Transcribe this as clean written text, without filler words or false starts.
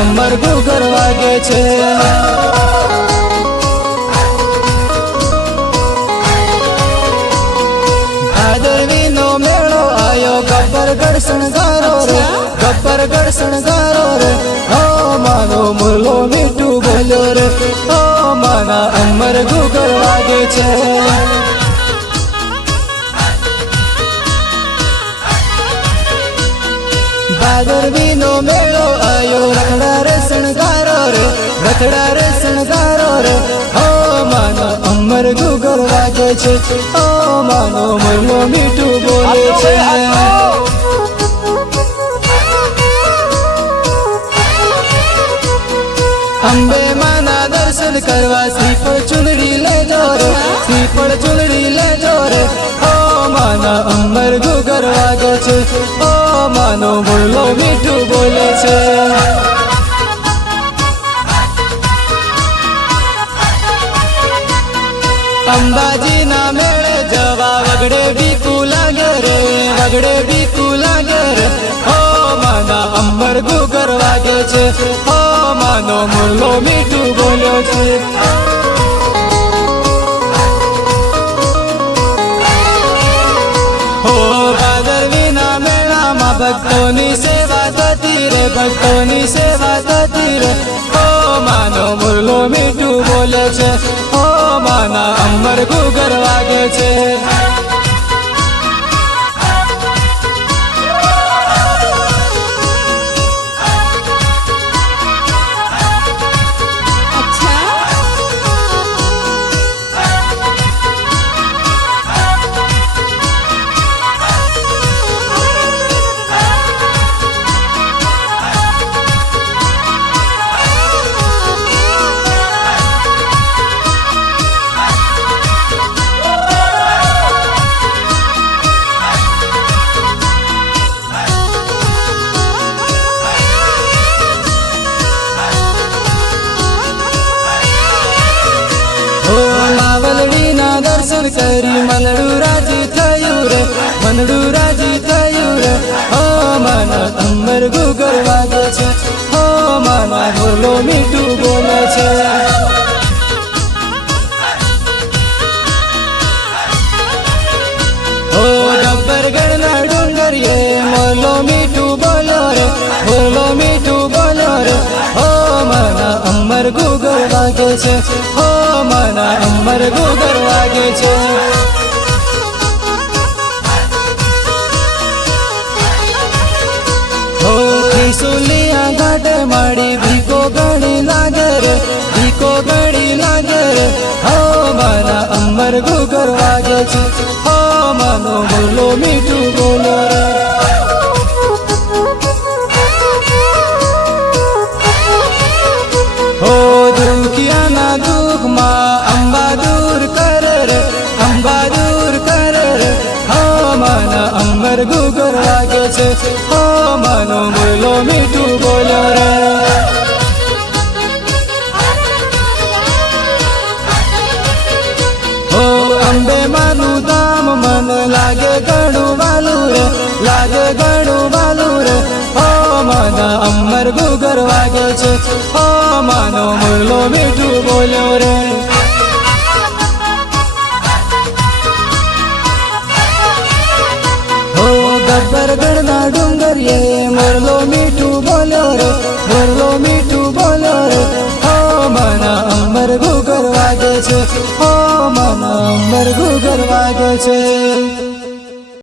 અમર ઘૂઘર વાગે છે। ભાદરવીનો મેળો આયો ગબ્બરગઢ શણગારો રે, ગબ્બરગઢ શણગારો રે, ઓ માનો મુરલો મીઠું બોલ્યો રે, ઓ માના અમર ઘૂઘર વાગે છે। ભાદરવીનો મેળો આયો રખડા રે શણગારો રે, રખડા રે શણગારો રે, ઓ માનો અમર ઘૂઘર વાગે છે, ઓ માનો મુરલો મીઠું બોલે છે। અંબે માના દર્શન કરવા શ્રીફળ ચુનરી લેજો રે, શ્રીફળ ચુનરી લેજો રે, ઓ માના અમર ઘૂઘર વાગે છે, ઓ માનો મુરલો મીઠું બોલે છે। અંબાજીના મેળે જવા વગડે બીકું લાગે રે, વગડે બીકું લાગે રે, ઓ માના અમર ઘૂઘર વાગે છે, ઓ માનો મુરલો મીઠું બોલ્યો છે। હો ભાદરવીના મેળામાં ભક્તોની સેવા થતી રે, ભક્તોની સેવા થતી રે, ઓ માનો મુરલો મીઠું બોલે છે, ઓ માના અમર ઘૂઘર વાગે છે। માવલડીના દર્શન કરી મનડું રાજી થયું રે, મનડું રાજી થયું રે, ઓ માના અમર ઘૂઘર વાગે છે, ઓ માના મુરલો મીઠું બોલે છે। ઓ ગબ્બરગઢના ડુંગરીએ મુરલો મીઠું બોલ્યો રે, મુરલો મીઠું બોલ્યો રે, ઓ માના અમર ઘૂઘર વાગે છે, ઓ માના અમર ઘૂઘર વાગે છે। હો ત્રિશુલિયા ઘાટે માડી ભીકો ઘણી લાગે રે, ભીકો ઘણી લાગે રે, ઓ માના અમર ઘૂઘર વાગે છે, ઓ માનો મુરલો મીઠું બોલ્યો રે। હો દુખિયાના દુઃખમાં અંબા દૂર કરે રે, અંબા દૂર કરે રે, ઓ માના અમર ઘૂઘર વાગે છે, ઓ માનો મુરલો મીઠું બોલ્યો રે। હો અંબે માનું ધામ મન લાગે ઘણું વાલું રે, લાગે ઘણું વાલું રે, ઓ માના અમર ઘૂઘર વાગે છે, ઓ માનો મુરલો મીઠું બોલ્યો રે। હો ગબ્બરગઢના ડુંગરીએ મુરલો મીઠું બોલ્યો રે, મુરલો મીઠું બોલ્યો રે, ઓ માના અમર ઘૂઘર વાગે છે, ઓ માના અમર ઘૂઘર વાગે છે।